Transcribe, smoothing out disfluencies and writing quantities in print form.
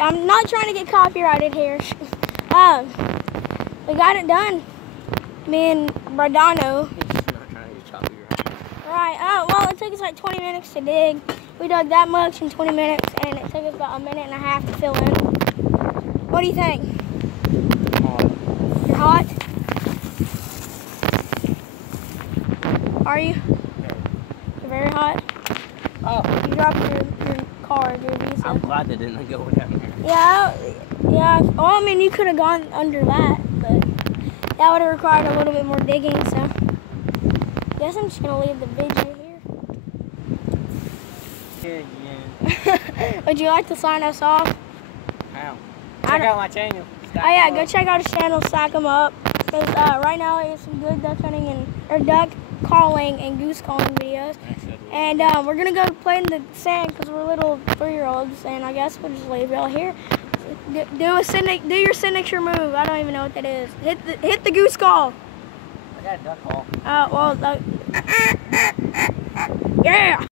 I'm not trying to get copyrighted here. We got it done. Me and Bradano. He's just not trying to get copyrighted. Right. Well, it took us like 20 minutes to dig. We dug that much in 20 minutes, and it took us about a minute and a half to fill in. What do you think? You're hot? Are you? You're very hot? Oh. You dropped your car, your visa. I'm glad they didn't go down here. Yeah. Well, I mean, you could have gone under that, but that would have required a little bit more digging, so I guess I'm just going to leave the video here. Would you like to sign us off? How? Check out my channel. Oh yeah, go check out his channel, Stack 'em Up. Because right now he has some good duck hunting or duck calling and goose calling videos. And we're gonna go play in the sand because we're little 3-year-olds, and I guess we'll just leave y'all here. Do your signature move. I don't even know what that is. Hit the goose call. I got a duck call. Yeah.